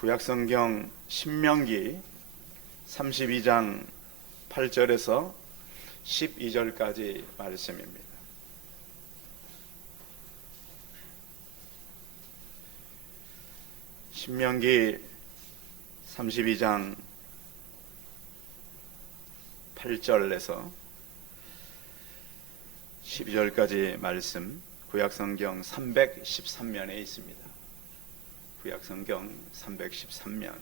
구약성경 신명기 32장 8절에서 12절까지 말씀입니다. 신명기 32장 8절에서 12절까지 말씀, 구약성경 313면에 있습니다. 구약성경 313면,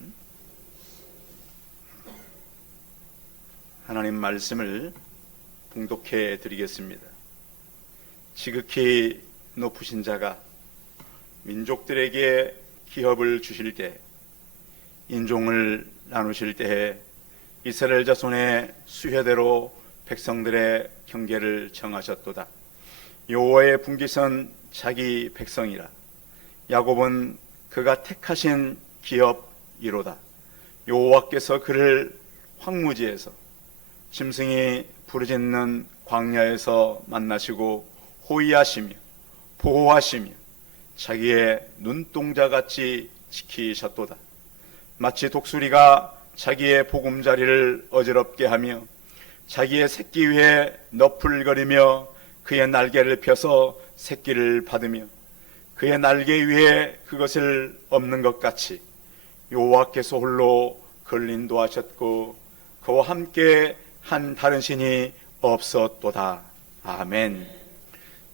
하나님 말씀을 봉독해 드리겠습니다. 지극히 높으신 자가 민족들에게 기업을 주실 때, 인종을 나누실 때에 이스라엘 자손의 수혜대로 백성들의 경계를 정하셨도다. 여호와의 분깃은 자기 백성이라. 야곱은 그가 택하신 기업이로다. 여호와께서 그를 황무지에서 짐승이 부르짖는 광야에서 만나시고 호위하시며 보호하시며 자기의 눈동자같이 지키셨도다. 마치 독수리가 자기의 보금자리를 어지럽게 하며 자기의 새끼 위에 너풀거리며 그의 날개를 펴서 새끼를 받으며 그의 날개 위에 그것을 엎는 것 같이 여호와께서 홀로 그를 인도하셨고 그와 함께 한 다른 신이 없었도다. 아멘.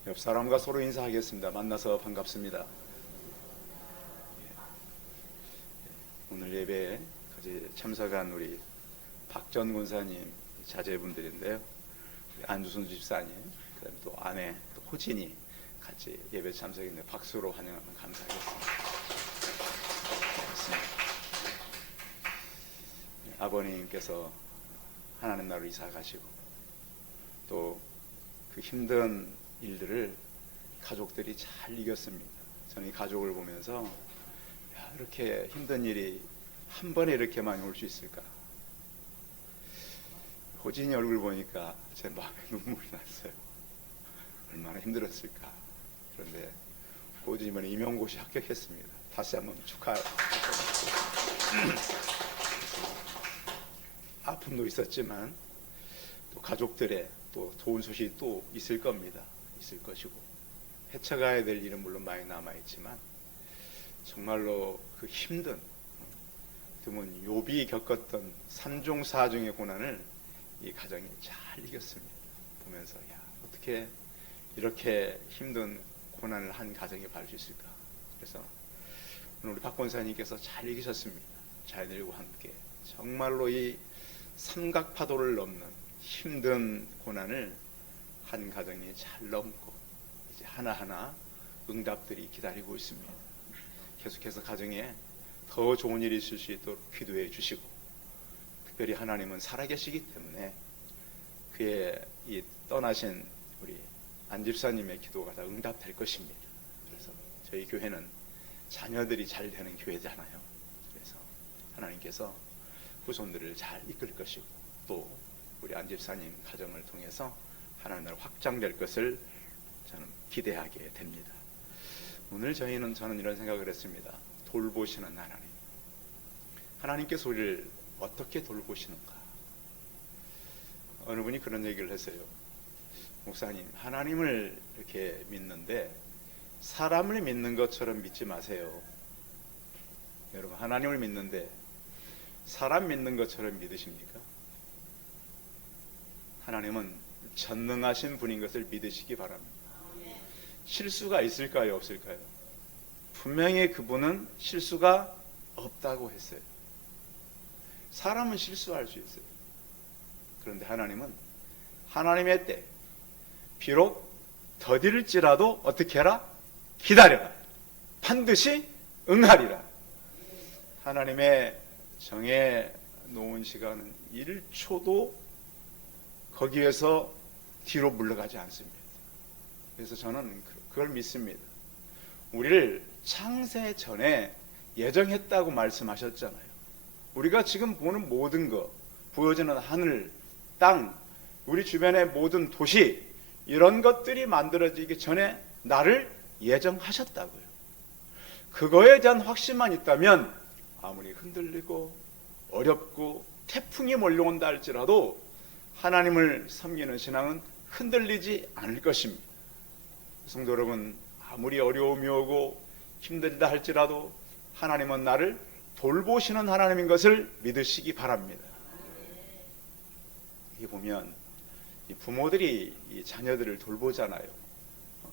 옆 사람과 서로 인사하겠습니다. 만나서 반갑습니다. 오늘 예배에 같이 참석한 우리 박전 군사님 자제분들인데요, 안주순 집사님, 그다음에 또 아내 또 호진이 같이 예배 참석했는데 박수로 환영하면 감사하겠습니다. 아버님께서 하나님 나라로 이사 가시고 또 그 힘든 일들을 가족들이 잘 이겼습니다. 저는 이 가족을 보면서 이렇게 힘든 일이 한 번에 이렇게 많이 올 수 있을까? 호진이 얼굴 보니까 제 마음에 눈물이 났어요. 얼마나 힘들었을까. 그런데 호진이 이번에 임용고시 합격했습니다. 다시 한번 축하합니다. 아픔도 있었지만 또 가족들의 또 좋은 소식이 또 있을 겁니다. 있을 것이고 헤쳐가야 될 일은 물론 많이 남아있지만 정말로 그 힘든, 드문 욥이 겪었던 3중 4중의 고난을 이 가정이 잘 이겼습니다. 보면서 어떻게 이렇게 힘든 고난을 한 가정이 바를 수 있을까. 그래서 오늘 우리 박 권사님께서 잘 이기셨습니다. 자녀들과 함께 정말로 이 삼각파도를 넘는 힘든 고난을 한 가정이 잘 넘고 이제 하나하나 응답들이 기다리고 있습니다. 계속해서 가정에 더 좋은 일이 있을 수 있도록 기도해 주시고, 특별히 하나님은 살아계시기 때문에 그의 이 떠나신 우리 안 집사님의 기도가 다 응답될 것입니다. 그래서 저희 교회는 자녀들이 잘 되는 교회잖아요. 그래서 하나님께서 후손들을 잘 이끌 것이고 또 우리 안 집사님 가정을 통해서 하나님 나라 확장될 것을 저는 기대하게 됩니다. 오늘 저는 이런 생각을 했습니다. 돌보시는 하나님, 하나님께서 우리를 어떻게 돌보시는가. 어느 분이 그런 얘기를 했어요. 목사님, 하나님을 이렇게 믿는데 사람을 믿는 것처럼 믿지 마세요. 여러분, 하나님을 믿는데 사람 믿는 것처럼 믿으십니까? 하나님은 전능하신 분인 것을 믿으시기 바랍니다. 실수가 있을까요, 없을까요? 분명히 그분은 실수가 없다고 했어요. 사람은 실수할 수 있어요. 그런데 하나님은 하나님의 때, 비록 더딜지라도 어떻게 해라? 기다려라. 반드시 응하리라. 하나님의 정해 놓은 시간은 1초도 거기에서 뒤로 물러가지 않습니다. 그래서 저는 그걸 믿습니다. 우리를 창세 전에 예정했다고 말씀하셨잖아요. 우리가 지금 보는 모든 것, 보여지는 하늘, 땅, 우리 주변의 모든 도시, 이런 것들이 만들어지기 전에 나를 예정하셨다고요. 그거에 대한 확신만 있다면 아무리 흔들리고 어렵고 태풍이 몰려온다 할지라도 하나님을 섬기는 신앙은 흔들리지 않을 것입니다. 성도 여러분, 아무리 어려움이 오고 힘들다 할지라도 하나님은 나를 돌보시는 하나님인 것을 믿으시기 바랍니다. 여기 보면 이 부모들이 이 자녀들을 돌보잖아요.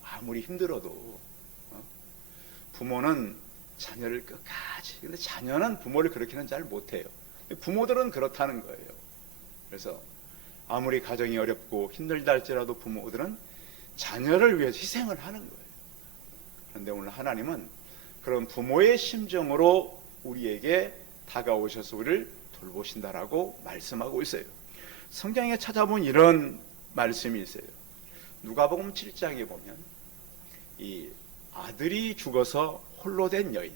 아무리 힘들어도 부모는 자녀를 끝까지, 근데 자녀는 부모를 그렇게는 잘 못해요. 부모들은 그렇다는 거예요. 그래서 아무리 가정이 어렵고 힘들다 할지라도 부모들은 자녀를 위해서 희생을 하는 거예요. 그런데 오늘 하나님은 그런 부모의 심정으로 우리에게 다가오셔서 우리를 돌보신다라고 말씀하고 있어요. 성경에 찾아보면 이런 말씀이 있어요. 누가복음 7장에 보면 이 아들이 죽어서 홀로 된 여인,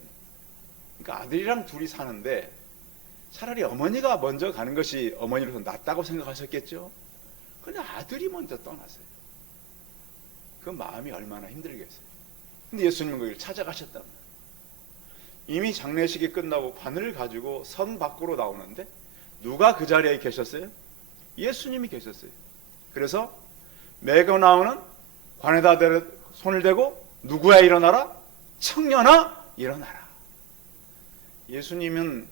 그러니까 아들이랑 둘이 사는데 차라리 어머니가 먼저 가는 것이 어머니로서 낫다고 생각하셨겠죠. 근데 아들이 먼저 떠났어요. 그 마음이 얼마나 힘들겠어요. 근데 예수님은 거기를 찾아가셨단 말이에요. 이미 장례식이 끝나고 관을 가지고 성 밖으로 나오는데 누가 그 자리에 계셨어요? 예수님이 계셨어요. 그래서 매고 나오는 관에다 손을 대고 누구야 일어나라? 청년아 일어나라. 예수님은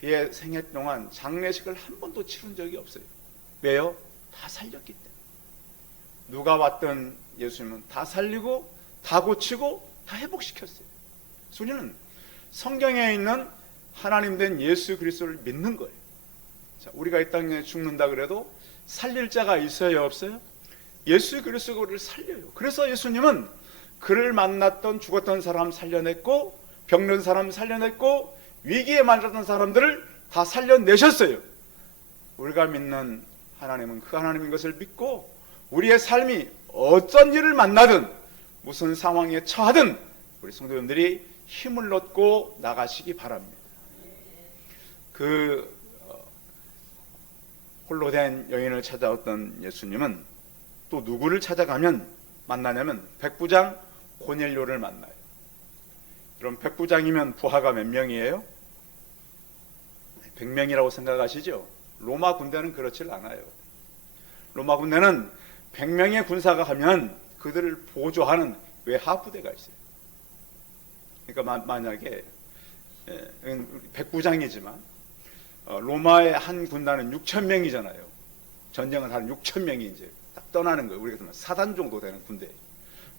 그의 생애 동안 장례식을 한 번도 치른 적이 없어요. 왜요? 다 살렸기 때문에. 누가 왔던 예수님은 다 살리고 다 고치고 다 회복시켰어요. 우리는 성경에 있는 하나님 된 예수 그리스도를 믿는 거예요. 자, 우리가 이 땅에 죽는다 그래도 살릴 자가 있어요, 없어요? 예수 그리스도가 우리를 살려요. 그래서 예수님은 그를 만났던 죽었던 사람 살려냈고 병든 사람 살려냈고 위기에 만졌던 사람들을 다 살려내셨어요. 우리가 믿는 하나님은 그 하나님인 것을 믿고 우리의 삶이 어떤 일을 만나든 무슨 상황에 처하든 우리 성도님들이 힘을 얻고 나가시기 바랍니다. 그 홀로 된 여인을 찾아왔던 예수님은 또 누구를 찾아가면 만나냐면 백부장 고넬료를 만나요. 그럼 백부장이면 부하가 몇 명이에요? 100명이라고 생각하시죠? 로마 군대는 그렇지 않아요. 로마 군대는 100명의 군사가 가면 그들을 보조하는 외하 부대가 있어요. 그러니까 만약에 백부장이지만 로마의 한 군단은 6,000명이잖아요. 전쟁을 하는 6,000명이 이제 딱 떠나는 거예요. 우리가 그러면 사단 정도 되는 군대.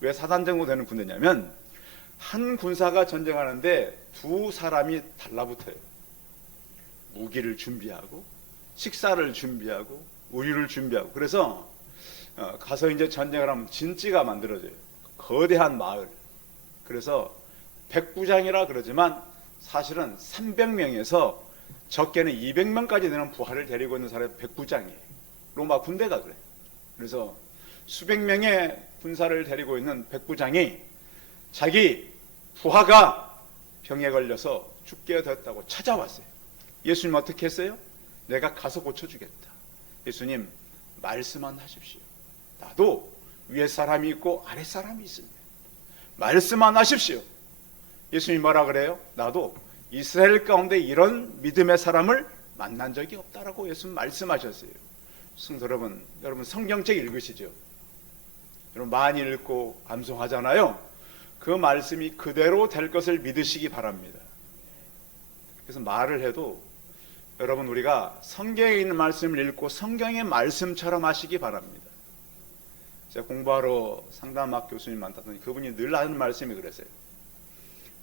왜 사단 정도 되는 군대냐면 한 군사가 전쟁하는데 두 사람이 달라붙어요. 무기를 준비하고 식사를 준비하고 의류를 준비하고. 그래서 가서 이제 전쟁을 하면 진지가 만들어져요. 거대한 마을. 그래서 백부장이라 그러지만 사실은 300명에서 적게는 200명까지 되는 부하를 데리고 있는 사람이 백부장이에요. 로마 군대가 그래요. 그래서 수백 명의 군사를 데리고 있는 백부장이 자기 부하가 병에 걸려서 죽게 됐다고 찾아왔어요. 예수님 어떻게 했어요? 내가 가서 고쳐주겠다. 예수님 말씀만 하십시오. 나도 위에 사람이 있고 아래 사람이 있습니다. 말씀만 하십시오. 예수님이 뭐라 그래요? 나도 이스라엘 가운데 이런 믿음의 사람을 만난 적이 없다라고 예수님 말씀하셨어요. 성도 여러분, 여러분 성경책 읽으시죠? 여러분 많이 읽고 암송하잖아요. 그 말씀이 그대로 될 것을 믿으시기 바랍니다. 그래서 말을 해도 여러분 우리가 성경에 있는 말씀을 읽고 성경의 말씀처럼 하시기 바랍니다. 제가 공부하러 상담학 교수님 만났더니 그분이 늘 하는 말씀이 그랬어요.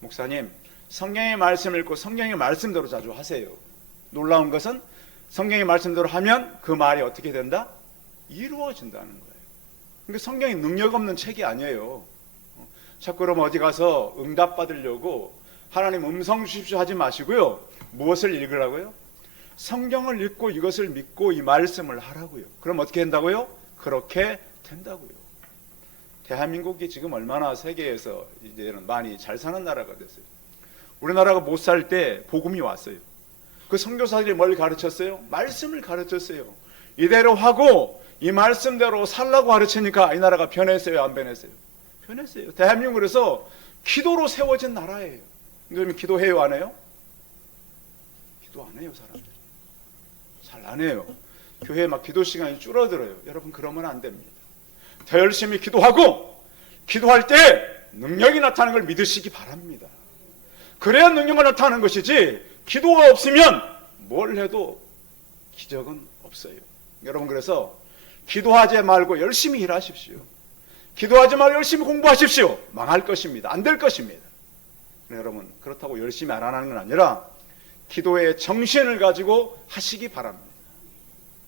목사님, 성경의 말씀을 읽고 성경의 말씀대로 자주 하세요. 놀라운 것은 성경의 말씀대로 하면 그 말이 어떻게 된다? 이루어진다는 거예요. 그러니까 성경이 능력 없는 책이 아니에요. 자꾸 그럼 어디 가서 응답 받으려고 하나님 음성 주십시오 하지 마시고요. 무엇을 읽으라고요? 성경을 읽고 이것을 믿고 이 말씀을 하라고요. 그럼 어떻게 된다고요? 그렇게 된다고요. 대한민국이 지금 얼마나 세계에서 이제는 많이 잘 사는 나라가 됐어요. 우리나라가 못 살 때 복음이 왔어요. 그 선교사들이 뭘 가르쳤어요? 말씀을 가르쳤어요. 이대로 하고 이 말씀대로 살라고 가르치니까 이 나라가 변했어요, 안 변했어요? 변했어요. 대한민국에서 기도로 세워진 나라예요. 그러면 기도해요, 안 해요? 기도 안 해요. 사람들 잘 안 해요. 교회 막 기도 시간이 줄어들어요. 여러분 그러면 안 됩니다. 더 열심히 기도하고 기도할 때 능력이 나타나는 걸 믿으시기 바랍니다. 그래야 능력이 나타나는 것이지 기도가 없으면 뭘 해도 기적은 없어요. 여러분 그래서 기도하지 말고 열심히 일하십시오. 기도하지 말고 열심히 공부하십시오. 망할 것입니다. 안 될 것입니다. 여러분 그렇다고 열심히 안 하는 건 아니라 기도의 정신을 가지고 하시기 바랍니다.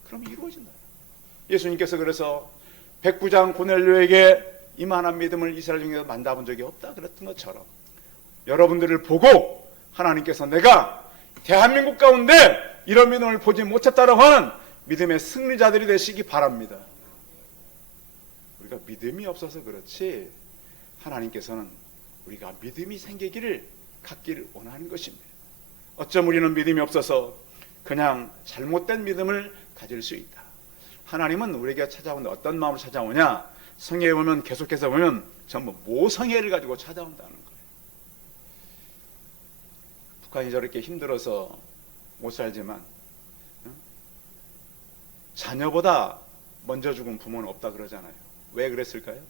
그럼 이루어진다. 예수님께서 그래서 백부장 고넬료에게 이만한 믿음을 이스라엘 중에서 만나본 적이 없다 그랬던 것처럼 여러분들을 보고 하나님께서 내가 대한민국 가운데 이런 믿음을 보지 못했다라고 하는 믿음의 승리자들이 되시기 바랍니다. 우리가 믿음이 없어서 그렇지 하나님께서는 우리가 믿음이 생기기를 갖기를 원하는 것입니다. 어쩜 우리는 믿음이 없어서 그냥 잘못된 믿음을 가질 수 있다. 하나님은 우리에게 찾아오는데 어떤 마음으로 찾아오냐? 성경에 보면 계속해서 보면 전부 모성애를 가지고 찾아온다는 거예요. 북한이 저렇게 힘들어서 못 살지만 자녀보다 먼저 죽은 부모는 없다 그러잖아요. 왜 그랬을까요?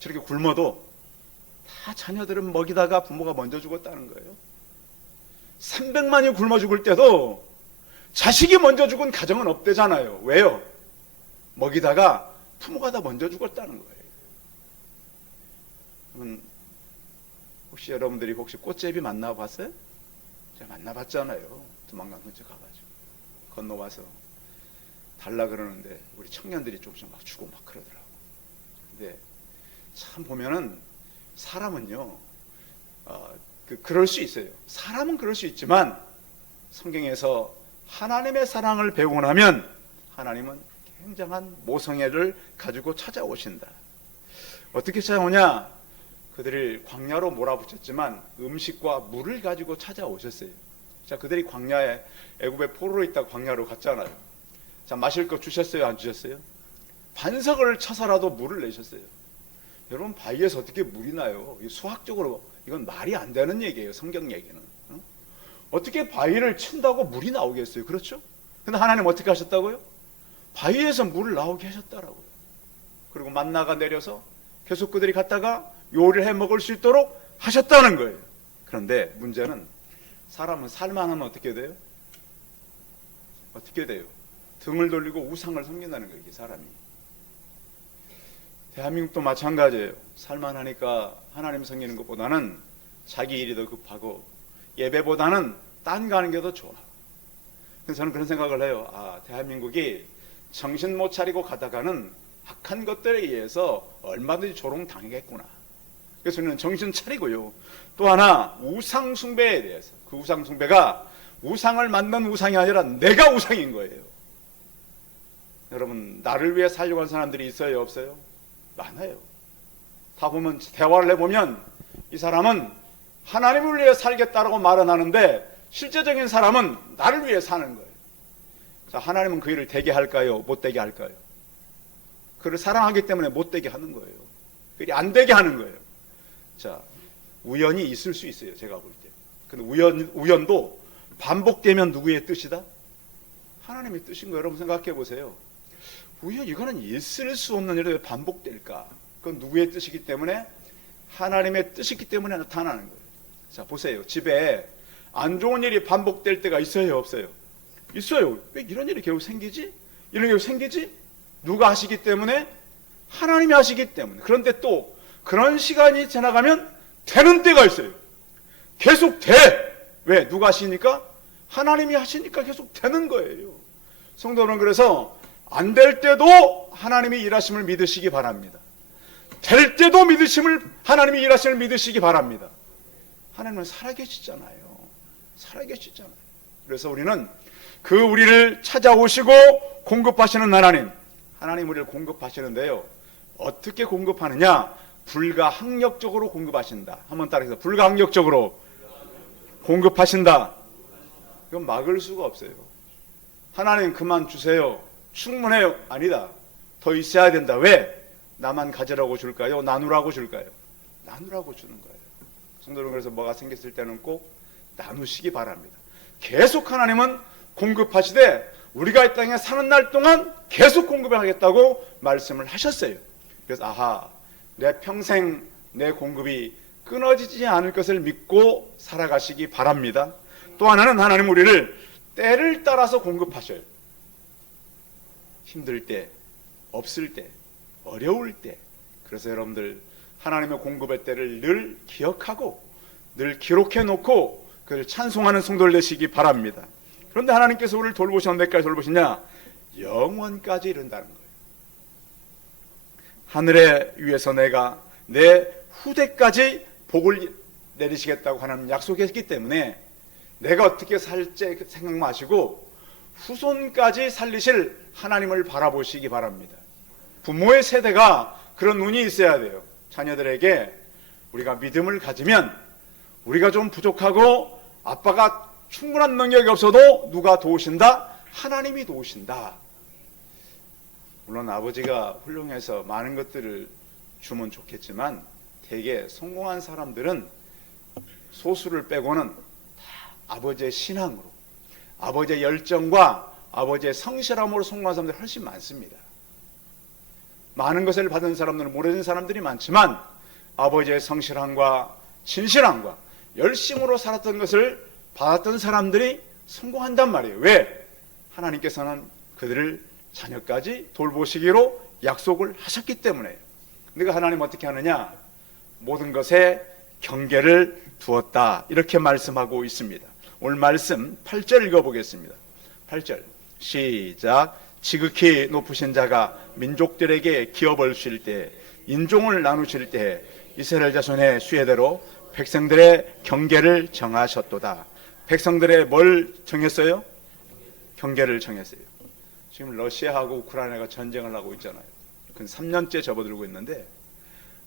저렇게 굶어도 다 자녀들은 먹이다가 부모가 먼저 죽었다는 거예요. 300만이 굶어 죽을 때도 자식이 먼저 죽은 가정은 없대잖아요. 왜요? 먹이다가 부모가 다 먼저 죽었다는 거예요. 혹시 여러분들이 혹시 꽃제비 만나봤어요? 제가 만나봤잖아요. 두만강 근처 가가지고 건너와서 달라 그러는데 우리 청년들이 조금씩 막 주고 막 그러더라고. 근데 참 보면은 사람은요, 그럴 수 있어요. 사람은 그럴 수 있지만 성경에서 하나님의 사랑을 배우고 나면 하나님은 굉장한 모성애를 가지고 찾아오신다. 어떻게 찾아오냐? 그들을 광야로 몰아붙였지만 음식과 물을 가지고 찾아오셨어요. 자, 그들이 광야에 애굽의 포로로 있다 광야로 갔잖아요. 자, 마실 거 주셨어요? 안 주셨어요? 반석을 쳐서라도 물을 내셨어요. 여러분 바위에서 어떻게 물이 나요? 수학적으로 이건 말이 안 되는 얘기예요. 성경 얘기는. 어떻게 바위를 친다고 물이 나오겠어요? 그렇죠? 근데 하나님 어떻게 하셨다고요? 바위에서 물을 나오게 하셨다라고요. 그리고 만나가 내려서 계속 그들이 갔다가 요리를 해 먹을 수 있도록 하셨다는 거예요. 그런데 문제는 사람은 살만하면 어떻게 돼요? 어떻게 돼요? 등을 돌리고 우상을 섬긴다는 거예요. 이게 사람이. 대한민국도 마찬가지예요. 살만하니까 하나님 섬기는 것보다는 자기 일이 더 급하고 예배보다는 딴 가는 게 더 좋아. 그래서 저는 그런 생각을 해요. 아, 대한민국이 정신 못 차리고 가다가는 악한 것들에 의해서 얼마든지 조롱당하겠구나. 그래서 우리는 정신 차리고요. 또 하나 우상 숭배에 대해서, 그 우상 숭배가 우상을 만든 우상이 아니라 내가 우상인 거예요. 여러분 나를 위해 살려고 하는 사람들이 있어요 없어요? 많아요. 다 보면 대화를 해보면 이 사람은 하나님을 위해 살겠다라고 말은 하는데 실제적인 사람은 나를 위해 사는 거예요. 자, 하나님은 그 일을 되게 할까요? 못 되게 할까요? 그를 사랑하기 때문에 못 되게 하는 거예요. 그 일이 안 되게 하는 거예요. 자, 우연이 있을 수 있어요. 제가 볼 때. 근데 우연도 반복되면 누구의 뜻이다? 하나님의 뜻인 거예요. 여러분 생각해 보세요. 우연 이거는 있을 수 없는 일이 왜 반복될까? 그건 누구의 뜻이기 때문에? 하나님의 뜻이기 때문에 나타나는 거예요. 자, 보세요. 집에 안 좋은 일이 반복될 때가 있어요 없어요? 있어요. 왜 이런 일이 계속 생기지? 이런 일이 생기지? 누가 하시기 때문에? 하나님이 하시기 때문에. 그런데 또 그런 시간이 지나가면 되는 때가 있어요. 계속 돼. 왜? 누가 하시니까? 하나님이 하시니까 계속 되는 거예요. 성도는 그래서 안 될 때도 하나님이 일하심을 믿으시기 바랍니다. 될 때도 하나님이 일하심을 믿으시기 바랍니다. 하나님은 살아계시잖아요. 살아계시잖아요. 그래서 우리는 그 우리를 찾아오시고 공급하시는 하나님 우리를 공급하시는데요. 어떻게 공급하느냐? 불가항력적으로 공급하신다. 한번 따라해서 불가항력적으로 공급하신다. 이건 막을 수가 없어요. 하나님 그만 주세요. 충분해요. 아니다. 더 있어야 된다. 왜? 나만 가지라고 줄까요? 나누라고 줄까요? 나누라고 주는 거예요. 성도는 그래서 뭐가 생겼을 때는 꼭 나누시기 바랍니다. 계속 하나님은 공급하시되 우리가 이 땅에 사는 날 동안 계속 공급하겠다고 말씀을 하셨어요. 그래서 아하, 내 평생 내 공급이 끊어지지 않을 것을 믿고 살아가시기 바랍니다. 또 하나는 하나님 우리를 때를 따라서 공급하셔요. 힘들 때, 없을 때, 어려울 때. 그래서 여러분들 하나님의 공급의 때를 늘 기억하고 늘 기록해 놓고 그를 찬송하는 성도를 되시기 바랍니다. 그런데 하나님께서 우리를 돌보시는 데까지 돌보시냐? 영원까지 이른다는 거예요. 하늘에 위에서 내가 내 후대까지 복을 내리시겠다고 하나님 약속했기 때문에 내가 어떻게 살지 생각 마시고 후손까지 살리실 하나님을 바라보시기 바랍니다. 부모의 세대가 그런 눈이 있어야 돼요. 자녀들에게 우리가 믿음을 가지면 우리가 좀 부족하고 아빠가 충분한 능력이 없어도 누가 도우신다? 하나님이 도우신다. 물론 아버지가 훌륭해서 많은 것들을 주면 좋겠지만 대개 성공한 사람들은 소수를 빼고는 다 아버지의 신앙으로, 아버지의 열정과 아버지의 성실함으로 성공한 사람들이 훨씬 많습니다. 많은 것을 받은 사람들은 모르는 사람들이 많지만 아버지의 성실함과 진실함과 열심으로 살았던 것을 받았던 사람들이 성공한단 말이에요. 왜? 하나님께서는 그들을 자녀까지 돌보시기로 약속을 하셨기 때문에. 내가 하나님 어떻게 하느냐? 모든 것에 경계를 두었다, 이렇게 말씀하고 있습니다. 오늘 말씀 8절 읽어보겠습니다. 8절 시작. 지극히 높으신 자가 민족들에게 기업을 주실 때, 인종을 나누실 때 이스라엘 자손의 수혜대로 백성들의 경계를 정하셨도다. 백성들의 뭘 정했어요? 경계를 정했어요. 지금 러시아하고 우크라이나가 전쟁을 하고 있잖아요. 근 3년째 접어들고 있는데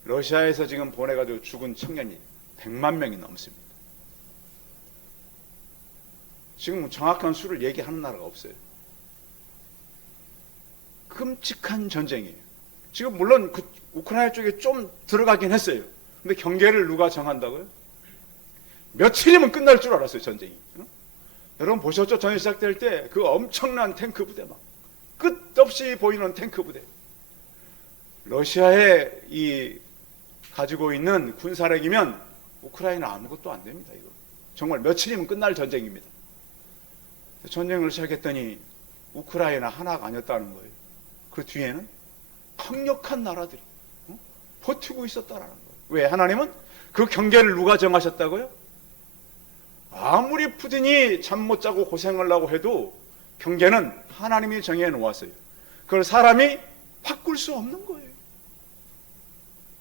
러시아에서 지금 보내가지고 죽은 청년이 100만 명이 넘습니다. 지금 정확한 수를 얘기하는 나라가 없어요. 끔찍한 전쟁이에요. 지금 물론 그 우크라이나 쪽에 좀 들어가긴 했어요. 근데 경계를 누가 정한다고요? 며칠이면 끝날 줄 알았어요, 전쟁이. 여러분 보셨죠? 전쟁 시작될 때 그 엄청난 탱크 부대, 막 끝없이 보이는 탱크 부대. 러시아에 이 가지고 있는 군사력이면 우크라이나 아무것도 안 됩니다. 이거 정말 며칠이면 끝날 전쟁입니다. 전쟁을 시작했더니 우크라이나 하나가 아니었다는 거예요. 그 뒤에는 강력한 나라들이 버티고 있었다라는 거예요. 왜? 하나님은 그 경계를 누가 정하셨다고요? 아무리 푸틴이 잠 못 자고 고생을 하고 해도 경계는 하나님이 정해 놓았어요. 그걸 사람이 바꿀 수 없는 거예요.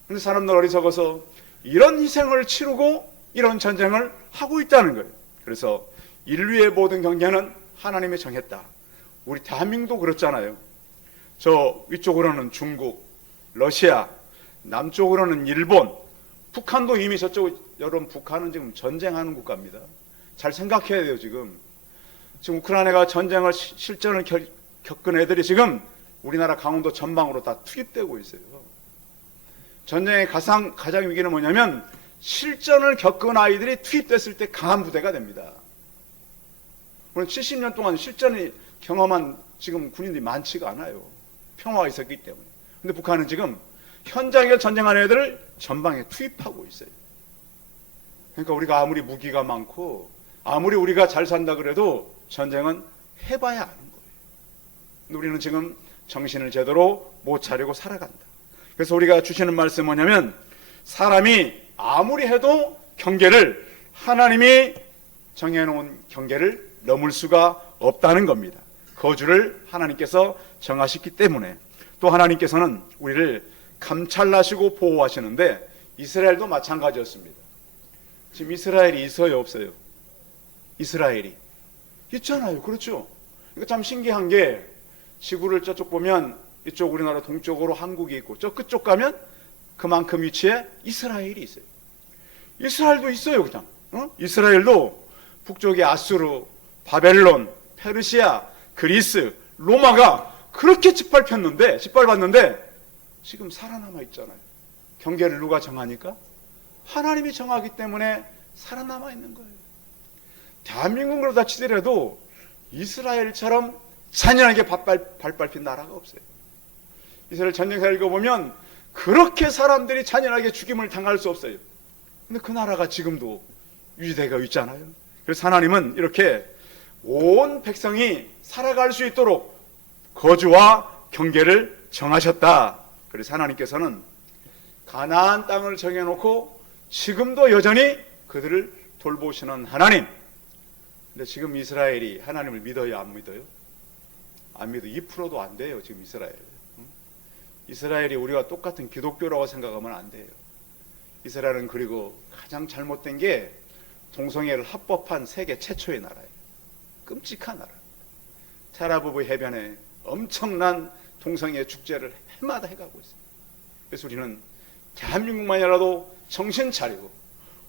근데 사람들 어리석어서 이런 희생을 치르고 이런 전쟁을 하고 있다는 거예요. 그래서 인류의 모든 경계는 하나님이 정했다. 우리 대한민국도 그렇잖아요. 저 위쪽으로는 중국, 러시아, 남쪽으로는 일본, 북한도 이미 저쪽, 여러분 북한은 지금 전쟁하는 국가입니다. 잘 생각해야 돼요. 지금 우크라이나가 전쟁을 실전을 겪은 애들이 지금 우리나라 강원도 전방으로 다 투입되고 있어요. 전쟁의 가장 위기는 뭐냐면 실전을 겪은 아이들이 투입됐을 때 강한 부대가 됩니다. 물론 70년 동안 실전을 경험한 지금 군인들이 많지가 않아요. 평화가 있었기 때문에. 근데 북한은 지금 현장에 전쟁하는 애들을 전방에 투입하고 있어요. 그러니까 우리가 아무리 무기가 많고 아무리 우리가 잘 산다 그래도 전쟁은 해봐야 아는 거예요. 근데 우리는 지금 정신을 제대로 못 차리고 살아간다. 그래서 우리가 주시는 말씀은 뭐냐면 사람이 아무리 해도 경계를, 하나님이 정해놓은 경계를 넘을 수가 없다는 겁니다. 거주를 하나님께서 정하셨기 때문에. 또 하나님께서는 우리를 감찰하시고 보호하시는데 이스라엘도 마찬가지였습니다. 지금 이스라엘이 있어요, 없어요? 이스라엘이 있잖아요. 그렇죠? 그러니까 참 신기한 게 지구를 저쪽 보면 이쪽 우리나라 동쪽으로 한국이 있고 저 끝쪽 가면 그만큼 위치에 이스라엘이 있어요. 이스라엘도 있어요. 그냥 이스라엘도 북쪽에 아수르, 바벨론, 페르시아, 그리스, 로마가 그렇게 짓밟았는데 지금 살아남아 있잖아요. 경계를 누가 정하니까? 하나님이 정하기 때문에 살아남아 있는 거예요. 대한민국으로 다 치더라도 이스라엘처럼 잔인하게 발밟힌 나라가 없어요. 이스라엘 전쟁사 읽어보면 그렇게 사람들이 잔인하게 죽임을 당할 수 없어요. 근데 그 나라가 지금도 유지되고 있잖아요. 그래서 하나님은 이렇게 온 백성이 살아갈 수 있도록 거주와 경계를 정하셨다. 그래서 하나님께서는 가나안 땅을 정해놓고 지금도 여전히 그들을 돌보시는 하나님. 근데 지금 이스라엘이 하나님을 믿어요, 안 믿어요? 안 믿어. 2%도 안 돼요, 지금 이스라엘. 이스라엘이 우리와 똑같은 기독교라고 생각하면 안 돼요. 이스라엘은 그리고 가장 잘못된 게 동성애를 합법한 세계 최초의 나라예요. 끔찍한 나라. 테라부브 해변에 엄청난 동성애 축제를 해마다 해가고 있어요. 그래서 우리는 대한민국만이라도 정신 차리고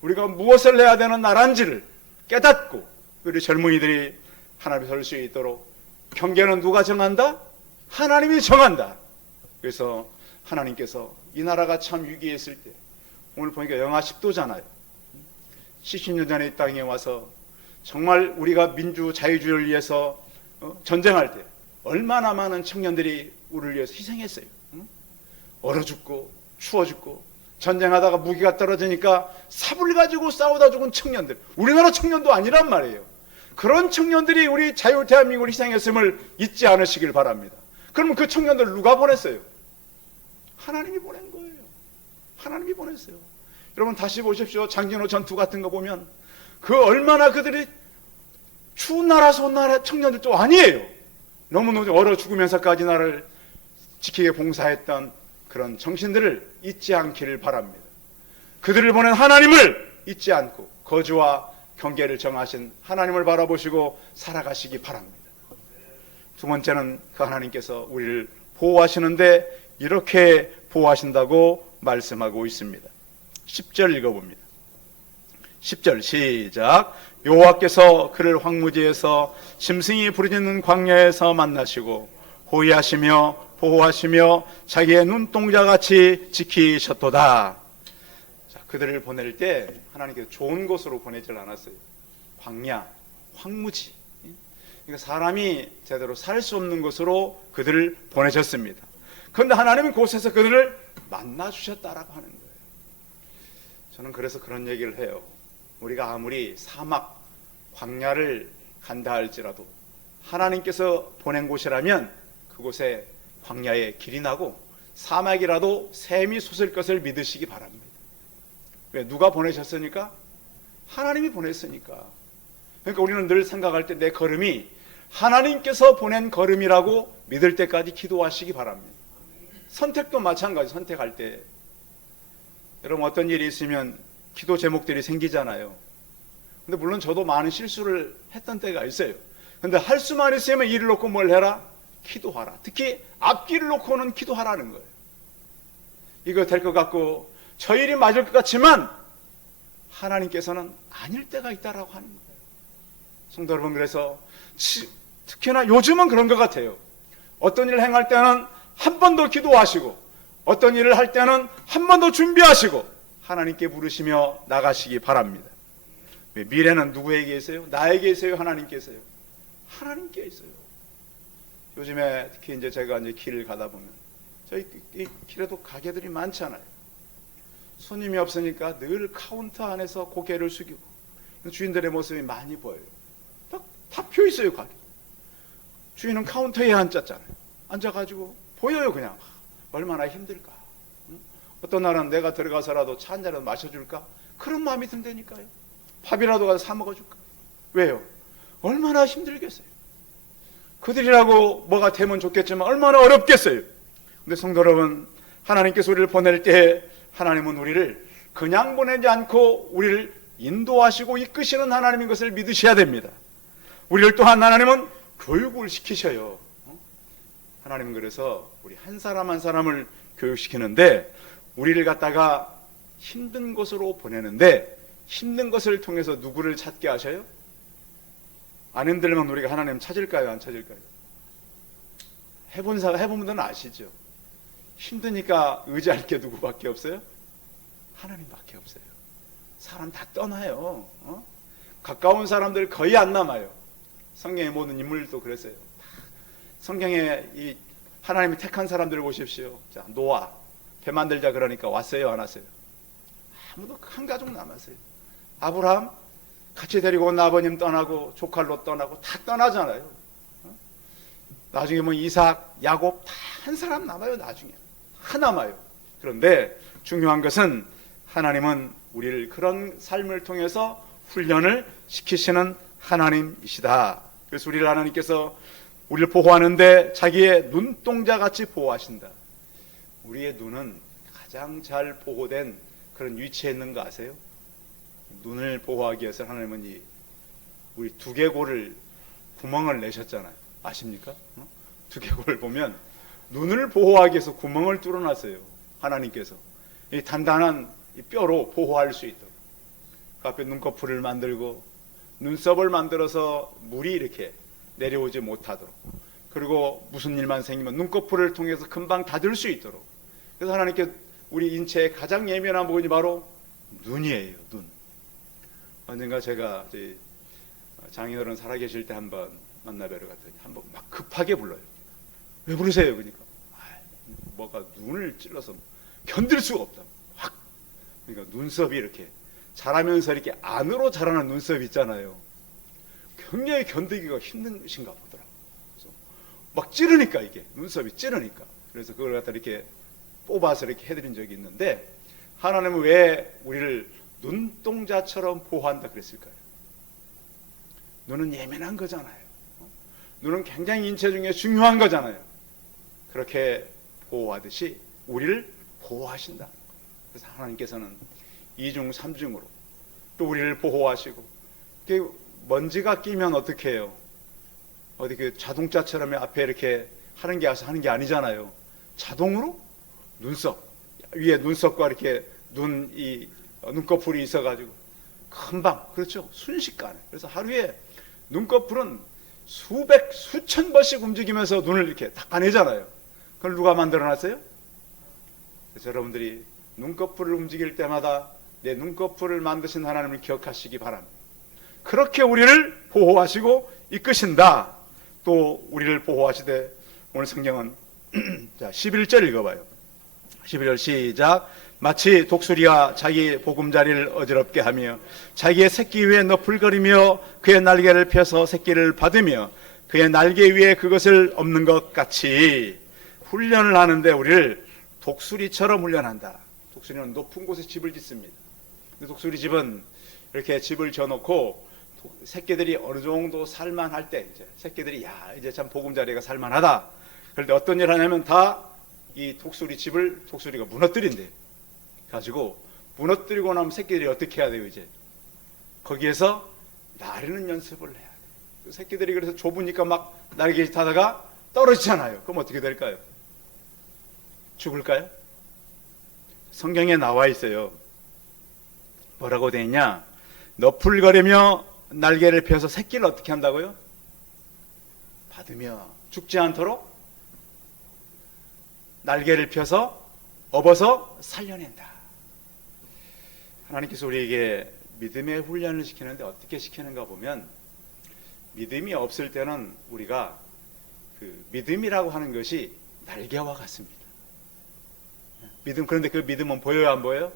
우리가 무엇을 해야 되는 나라인지를 깨닫고 우리 젊은이들이 하나님 설 수 있도록 경계는 누가 정한다? 하나님이 정한다. 그래서 하나님께서 이 나라가 참 위기에 있을 때, 오늘 보니까 영하 10도잖아요. 70년 전에 이 땅에 와서 정말 우리가 민주 자유주의를 위해서 전쟁할 때 얼마나 많은 청년들이 우리를 위해서 희생했어요. 얼어 죽고 추워 죽고 전쟁하다가 무기가 떨어지니까 삽을 가지고 싸우다 죽은 청년들, 우리나라 청년도 아니란 말이에요. 그런 청년들이 우리 자유 대한민국을 희생했음을 잊지 않으시길 바랍니다. 그러면 그 청년들 누가 보냈어요? 하나님이 보낸 거예요. 하나님이 보냈어요. 여러분 다시 보십시오. 장진호 전투 같은 거 보면 그 얼마나 그들이 추운 나라에서 온 나라 청년들도 아니에요. 너무너무 얼어 죽으면서까지 나를 지키게 봉사했던 그런 정신들을 잊지 않기를 바랍니다. 그들을 보낸 하나님을 잊지 않고 거주와 경계를 정하신 하나님을 바라보시고 살아가시기 바랍니다. 두 번째는 그 하나님께서 우리를 보호하시는데 이렇게 보호하신다고 말씀하고 있습니다. 10절 읽어봅니다. 10절 시작. 여호와께서 그를 황무지에서 짐승이 부르짖는 광야에서 만나시고 호위하시며 보호하시며 자기의 눈동자같이 지키셨도다. 자, 그들을 보낼 때 하나님께서 좋은 곳으로 보내질 않았어요. 광야, 황무지. 그러니까 사람이 제대로 살 수 없는 곳으로 그들을 보내셨습니다. 그런데 하나님은 그곳에서 그들을 만나주셨다라고 하는 거예요. 저는 그래서 그런 얘기를 해요. 우리가 아무리 사막, 광야를 간다 할지라도 하나님께서 보낸 곳이라면 그곳에 광야에 길이 나고 사막이라도 샘이 솟을 것을 믿으시기 바랍니다. 왜? 누가 보내셨으니까? 하나님이 보냈으니까. 그러니까 우리는 늘 생각할 때 내 걸음이 하나님께서 보낸 걸음이라고 믿을 때까지 기도하시기 바랍니다. 선택도 마찬가지. 선택할 때 여러분 어떤 일이 있으면 기도 제목들이 생기잖아요. 근데 물론 저도 많은 실수를 했던 때가 있어요. 근데 할 수만 있으면 일을 놓고 뭘 해라? 기도하라. 특히 앞길을 놓고는 기도하라는 거예요. 이거 될 것 같고 저 일이 맞을 것 같지만 하나님께서는 아닐 때가 있다라고 하는 거예요. 성도 여러분, 그래서 특히나 요즘은 그런 것 같아요. 어떤 일을 행할 때는 한 번 더 기도하시고 어떤 일을 할 때는 한 번 더 준비하시고 하나님께 부르시며 나가시기 바랍니다. 미래는 누구에게 있어요? 나에게 있어요? 하나님께 있어요? 하나님께 있어요. 요즘에 특히 이제 제가 이제 길을 가다 보면 저희 이 길에도 가게들이 많잖아요. 손님이 없으니까 늘 카운터 안에서 고개를 숙이고 주인들의 모습이 많이 보여요. 다 펴 있어요, 가게. 주인은 카운터에 앉았잖아요. 앉아가지고 보여요, 그냥. 얼마나 힘들까. 어떤 날은 내가 들어가서라도 차 한 잔이라도 마셔줄까? 그런 마음이 든다니까요. 밥이라도 가서 사 먹어줄까? 왜요? 얼마나 힘들겠어요. 그들이라고 뭐가 되면 좋겠지만 얼마나 어렵겠어요. 근데 성도 여러분, 하나님께서 우리를 보낼 때 하나님은 우리를 그냥 보내지 않고 우리를 인도하시고 이끄시는 하나님인 것을 믿으셔야 됩니다. 우리를 또한 하나님은 교육을 시키셔요. 하나님은 그래서 우리 한 사람 한 사람을 교육시키는데 우리를 갖다가 힘든 곳으로 보내는데 힘든 것을 통해서 누구를 찾게 하셔요? 안 힘들면 우리가 하나님 찾을까요? 안 찾을까요? 해본 분들은 아시죠? 힘드니까 의지할 게 누구밖에 없어요? 하나님밖에 없어요. 사람 다 떠나요. 가까운 사람들 거의 안 남아요. 성경의 모든 인물도 그랬어요. 성경에 이 하나님이 택한 사람들을 보십시오. 자, 노아 배 만들자 그러니까 왔어요, 안 왔어요? 아무도 한 가족 남았어요. 아브라함 같이 데리고 온 아버님 떠나고 조카로 떠나고 다 떠나잖아요. 나중에 뭐 이삭, 야곱 다 한 사람 남아요. 나중에 다 남아요. 그런데 중요한 것은 하나님은 우리를 그런 삶을 통해서 훈련을 시키시는 하나님이시다. 그래서 우리를 하나님께서 우리를 보호하는데 자기의 눈동자같이 보호하신다. 우리의 눈은 가장 잘 보호된 그런 위치에 있는 거 아세요? 눈을 보호하기 위해서 하나님은 우리 두개골을 구멍을 내셨잖아요. 아십니까? 두개골을 보면 눈을 보호하기 위해서 구멍을 뚫어놨어요. 하나님께서 이 단단한 이 뼈로 보호할 수 있도록 그 앞에 눈꺼풀을 만들고 눈썹을 만들어서 물이 이렇게 내려오지 못하도록, 그리고 무슨 일만 생기면 눈꺼풀을 통해서 금방 닫을 수 있도록. 그래서 하나님께 우리 인체의 가장 예민한 부분이 바로 눈이에요. 눈. 언젠가 제가 장인어른 살아계실 때 한번 만나뵈러 갔더니 한번 막 급하게 불러요. 왜 부르세요? 그러니까 뭐가 눈을 찔러서 견딜 수가 없다. 확. 그러니까 눈썹이 이렇게 자라면서 이렇게 안으로 자라는 눈썹 있잖아요. 굉장히 견디기가 힘드신가 보더라고요. 그래서 막 찌르니까, 이게 눈썹이 찌르니까. 그래서 그걸 갖다 이렇게 뽑아서 이렇게 해드린 적이 있는데, 하나님은 왜 우리를 눈동자처럼 보호한다 그랬을까요? 눈은 예민한 거잖아요. 눈은 굉장히 인체 중에 중요한 거잖아요. 그렇게 보호하듯이 우리를 보호하신다. 그래서 하나님께서는 이중 삼중으로 또 우리를 보호하시고, 먼지가 끼면 어떻게 해요? 어디 그 자동차처럼 앞에 이렇게 하는 게 아니잖아요. 자동으로 눈썹 위에 눈썹과 이렇게 눈꺼풀이 있어가지고 금방, 그렇죠, 순식간에. 그래서 하루에 눈꺼풀은 수천 번씩 움직이면서 눈을 이렇게 닦아내잖아요. 그걸 누가 만들어놨어요? 그래서 여러분들이 눈꺼풀을 움직일 때마다 내 눈꺼풀을 만드신 하나님을 기억하시기 바랍니다. 그렇게 우리를 보호하시고 이끄신다. 또 우리를 보호하시되, 오늘 성경은 자 11절 읽어봐요. 11절 시작. 마치 독수리가 자기 보금자리를 어지럽게 하며 자기의 새끼 위에 너풀거리며 그의 날개를 펴서 새끼를 받으며 그의 날개 위에 그것을 엎는 것 같이 훈련을 하는데 우리를 독수리처럼 훈련한다. 독수리는 높은 곳에 집을 짓습니다. 독수리 집은 이렇게 집을 지어놓고 새끼들이 어느 정도 살만할 때, 이제 새끼들이 이제 참 보금자리가 살만하다. 그럴 때 어떤 일을 하냐면 다 이 독수리 집을 독수리가 무너뜨린대요. 가지고 무너뜨리고 나면 새끼들이 어떻게 해야 돼요? 이제 거기에서 나르는 연습을 해야 돼요. 새끼들이 그래서 좁으니까 막 날개 타다가 떨어지잖아요. 그럼 어떻게 될까요? 죽을까요? 성경에 나와 있어요. 뭐라고 되어 있냐? 너풀거리며 날개를 펴서 새끼를 어떻게 한다고요? 받으며 죽지 않도록 날개를 펴서 업어서 살려낸다. 하나님께서 우리에게 믿음의 훈련을 시키는데 어떻게 시키는가 보면, 믿음이 없을 때는 우리가 그 믿음이라고 하는 것이 날개와 같습니다. 그런데 그 믿음은 보여요, 안 보여요?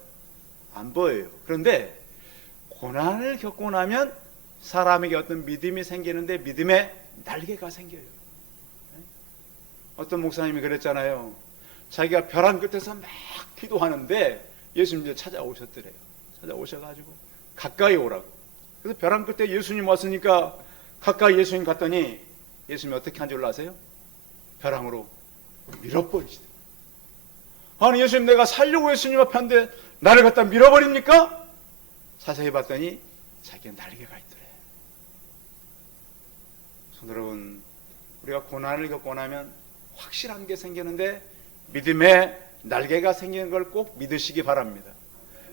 안 보여요. 그런데 고난을 겪고 나면 사람에게 어떤 믿음이 생기는데 믿음의 날개가 생겨요. 어떤 목사님이 그랬잖아요. 자기가 벼랑 끝에서 막 기도하는데 예수님이 찾아오셨더래요. 찾아오셔가지고 가까이 오라고. 그래서 벼랑 끝에 예수님 왔으니까 가까이 예수님 갔더니 예수님이 어떻게 한 줄 아세요? 벼랑으로 밀어버리시더래요. 아니, 예수님, 내가 살려고 예수님 앞에 한데 나를 갖다 밀어버립니까? 자세히 봤더니 자기의 날개가 있더래. 여러분, 우리가 고난을 겪고 나면 확실한 게 생기는데 믿음의 날개가 생기는 걸 꼭 믿으시기 바랍니다.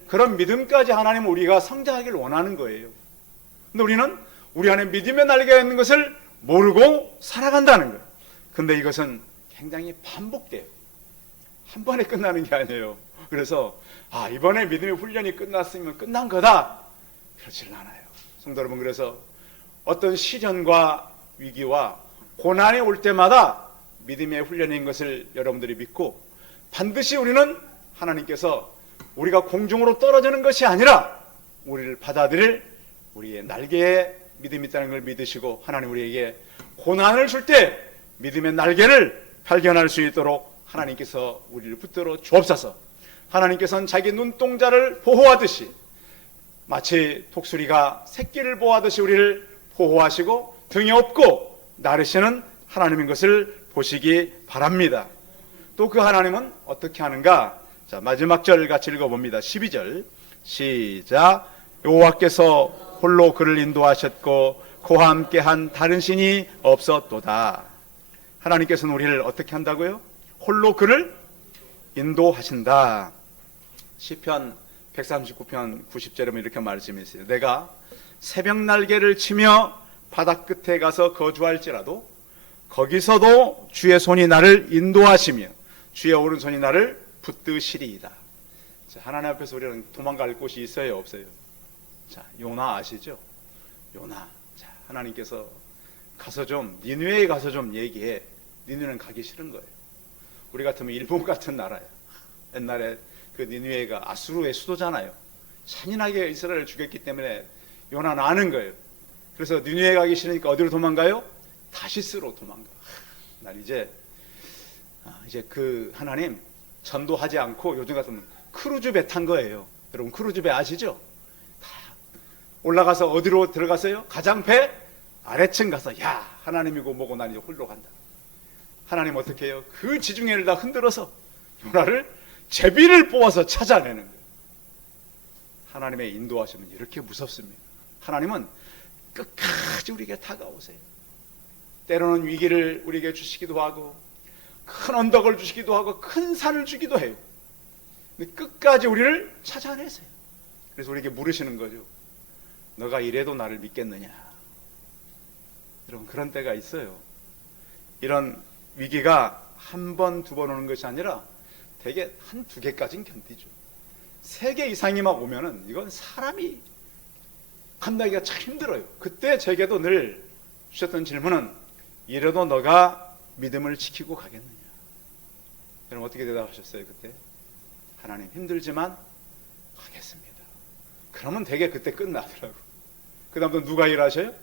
그런 믿음까지 하나님은 우리가 성장하기를 원하는 거예요. 근데 우리는 우리 안에 믿음의 날개가 있는 것을 모르고 살아간다는 거예요. 근데 이것은 굉장히 반복돼요. 한 번에 끝나는 게 아니에요. 그래서 이번에 믿음의 훈련이 끝났으면 끝난 거다, 그렇지는 않아요. 성도 여러분, 그래서 어떤 시련과 위기와 고난이 올 때마다 믿음의 훈련인 것을 여러분들이 믿고, 반드시 우리는 하나님께서 우리가 공중으로 떨어지는 것이 아니라 우리를 받아들일 우리의 날개에 믿음이 있다는 걸 믿으시고, 하나님 우리에게 고난을 줄 때 믿음의 날개를 발견할 수 있도록 하나님께서 우리를 붙들어 주옵소서. 하나님께서는 자기 눈동자를 보호하듯이, 마치 독수리가 새끼를 보호하듯이 우리를 보호하시고 등에 업고 나르시는 하나님인 것을 보시기 바랍니다. 또 그 하나님은 어떻게 하는가? 자, 마지막 절 같이 읽어봅니다. 12절 시작. 여호와께서 홀로 그를 인도하셨고 그와 함께한 다른 신이 없었도다. 하나님께서는 우리를 어떻게 한다고요? 홀로 그를 인도하신다. 시편 139편 90절에 이렇게 말씀했어요. 내가 새벽 날개를 치며 바다 끝에 가서 거주할지라도 거기서도 주의 손이 나를 인도하시며 주의 오른손이 나를 붙드시리이다. 자, 하나님 앞에서 우리는 도망갈 곳이 있어요, 없어요? 자, 요나 아시죠? 요나. 자, 하나님께서 가서 좀 니느웨에 가서 좀 얘기해. 니느웨는 가기 싫은 거예요. 우리 같으면 일본 같은 나라예요. 옛날에 그 니느웨가 아수르의 수도잖아요. 잔인하게 이스라엘을 죽였기 때문에 요나는 아는 거예요. 그래서 니느웨 가기 싫으니까 어디로 도망가요? 다시스로 도망가. 난 이제 그 하나님 전도하지 않고 요즘 같으면 크루즈 배 탄 거예요. 여러분 크루즈 배 아시죠? 다 올라가서 어디로 들어갔어요? 가장 배 아래층 가서 야 하나님이고 뭐고 난 이제 홀로 간다. 하나님 어떻게 해요? 그 지중해를 다 흔들어서 요나를 제비를 뽑아서 찾아내는 거예요. 하나님의 인도하시면 이렇게 무섭습니다. 하나님은 끝까지 우리에게 다가오세요. 때로는 위기를 우리에게 주시기도 하고 큰 언덕을 주시기도 하고 큰 산을 주기도 해요. 근데 끝까지 우리를 찾아내세요. 그래서 우리에게 물으시는 거죠. 너가 이래도 나를 믿겠느냐? 여러분 그런 때가 있어요. 이런 위기가 한 번, 두 번 오는 것이 아니라 대개 한 두 개까지는 견디죠. 세 개 이상이 막 오면은 이건 사람이 감당하기가 참 힘들어요. 그때 제게도 늘 주셨던 질문은 이래도 너가 믿음을 지키고 가겠느냐? 여러분 어떻게 대답하셨어요 그때? 하나님 힘들지만 가겠습니다. 그러면 되게 그때 끝나더라고. 그 다음부터 누가 일하셔요?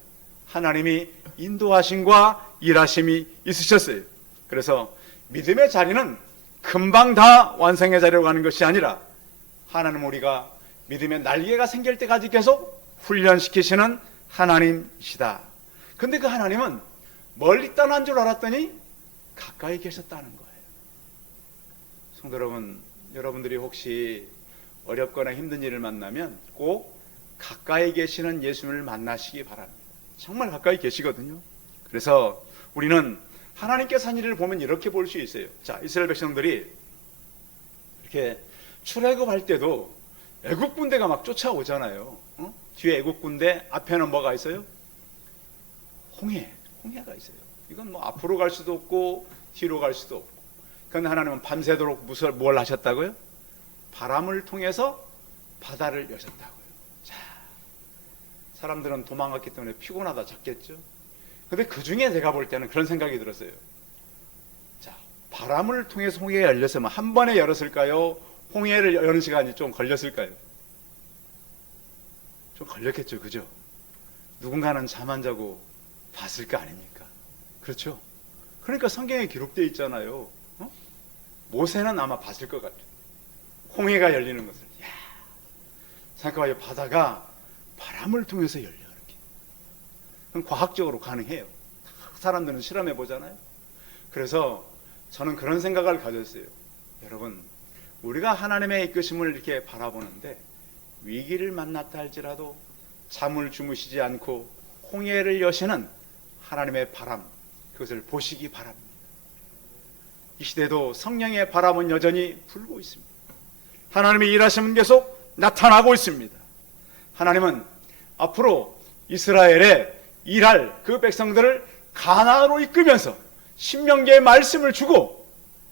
하나님이 인도하심과 일하심이 있으셨어요. 그래서 믿음의 자리는 금방 다 완성의 자리로 가는 것이 아니라 하나님 우리가 믿음의 날개가 생길 때까지 계속 훈련시키시는 하나님이시다. 근데 그 하나님은 멀리 떠난 줄 알았더니 가까이 계셨다는 거예요. 성도 여러분, 여러분들이 혹시 어렵거나 힘든 일을 만나면 꼭 가까이 계시는 예수님을 만나시기 바랍니다. 정말 가까이 계시거든요. 그래서 우리는 하나님께서 한 일을 보면 이렇게 볼 수 있어요. 자, 이스라엘 백성들이 이렇게 출애굽할 때도 애국 군대가 막 쫓아오잖아요. 뒤에 애국 군대, 앞에는 뭐가 있어요? 홍해가 있어요. 이건 뭐 앞으로 갈 수도 없고 뒤로 갈 수도 없고. 그런데 하나님은 밤새도록 뭘 하셨다고요? 바람을 통해서 바다를 여셨다고요. 자, 사람들은 도망갔기 때문에 피곤하다 잤겠죠. 근데 그 중에 제가 볼 때는 그런 생각이 들었어요. 자, 바람을 통해서 홍해가 열렸으면 한 번에 열었을까요? 홍해를 여는 시간이 좀 걸렸을까요? 좀 걸렸겠죠, 그죠? 누군가는 잠 안 자고 봤을 거 아닙니까? 그렇죠? 그러니까 성경에 기록되어 있잖아요. 모세는 아마 봤을 것 같아요. 홍해가 열리는 것을. 야, 생각해봐요. 바다가 바람을 통해서 열려. 이렇게. 그럼 과학적으로 가능해요. 사람들은 실험해 보잖아요. 그래서 저는 그런 생각을 가졌어요. 여러분, 우리가 하나님의 이끄심을 이렇게 바라보는데 위기를 만났다 할지라도 잠을 주무시지 않고 홍해를 여시는 하나님의 바람, 그것을 보시기 바랍니다. 이 시대도 성령의 바람은 여전히 불고 있습니다. 하나님의 일하심은 계속 나타나고 있습니다. 하나님은 앞으로 이스라엘에 일할 그 백성들을 가나안으로 이끌면서 신명기의 말씀을 주고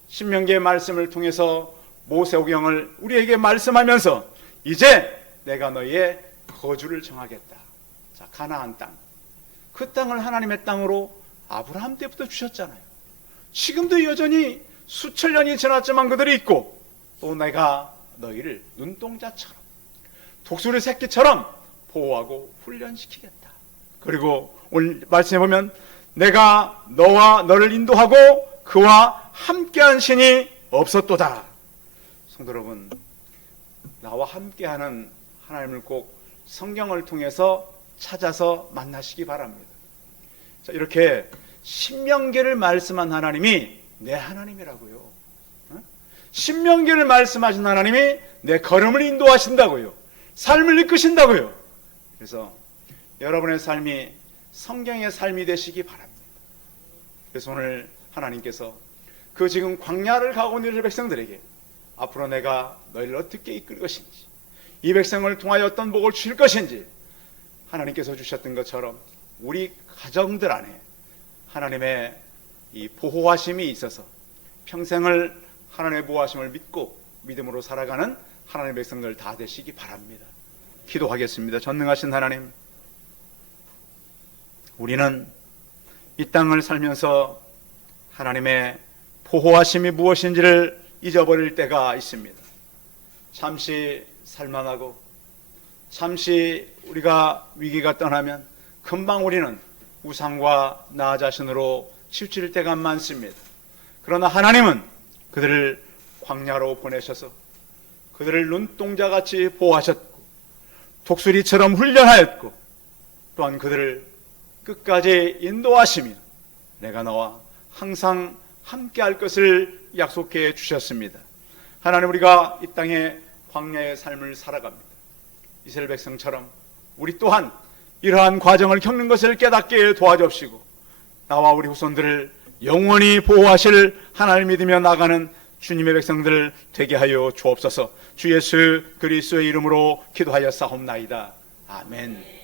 신명기의 말씀을 통해서 모세오경을 우리에게 말씀하면서 이제 내가 너희의 거주를 정하겠다. 자, 가나안 땅. 그 땅을 하나님의 땅으로 아브라함 때부터 주셨잖아요. 지금도 여전히 수천 년이 지났지만 그들이 있고, 또 내가 너희를 눈동자처럼 독수리 새끼처럼 보호하고 훈련시키겠다. 그리고 오늘 말씀해 보면 내가 너와 너를 인도하고 그와 함께한 신이 없었도다. 성도 여러분, 나와 함께하는 하나님을 꼭 성경을 통해서 찾아서 만나시기 바랍니다. 자, 이렇게 신명기를 말씀한 하나님이 내 하나님이라고요. 신명기를 말씀하신 하나님이 내 걸음을 인도하신다고요. 삶을 이끄신다고요. 그래서 여러분의 삶이 성경의 삶이 되시기 바랍니다. 그래서 오늘 하나님께서 그 지금 광야를 가고 있는 백성들에게 앞으로 내가 너희를 어떻게 이끌 것인지, 이 백성을 통하여 어떤 복을 주실 것인지 하나님께서 주셨던 것처럼 우리 가정들 안에 하나님의 이 보호하심이 있어서 평생을 하나님의 보호하심을 믿고 믿음으로 살아가는 하나님의 백성들 다 되시기 바랍니다. 기도하겠습니다. 전능하신 하나님, 우리는 이 땅을 살면서 하나님의 보호하심이 무엇인지를 잊어버릴 때가 있습니다. 잠시 살만하고 잠시 우리가 위기가 떠나면 금방 우리는 우상과 나 자신으로 치우칠 때가 많습니다. 그러나 하나님은 그들을 광야로 보내셔서 그들을 눈동자같이 보호하셨고 독수리처럼 훈련하였고 또한 그들을 끝까지 인도하시며 내가 너와 항상 함께할 것을 약속해 주셨습니다. 하나님, 우리가 이 땅에 광야의 삶을 살아갑니다. 이스라엘 백성처럼 우리 또한 이러한 과정을 겪는 것을 깨닫게 도와주옵시고 나와 우리 후손들을 영원히 보호하실 하나님을 믿으며 나가는 주님의 백성들 되게 하여 주옵소서. 주 예수 그리스도의 이름으로 기도하여 싸움나이다. 아멘.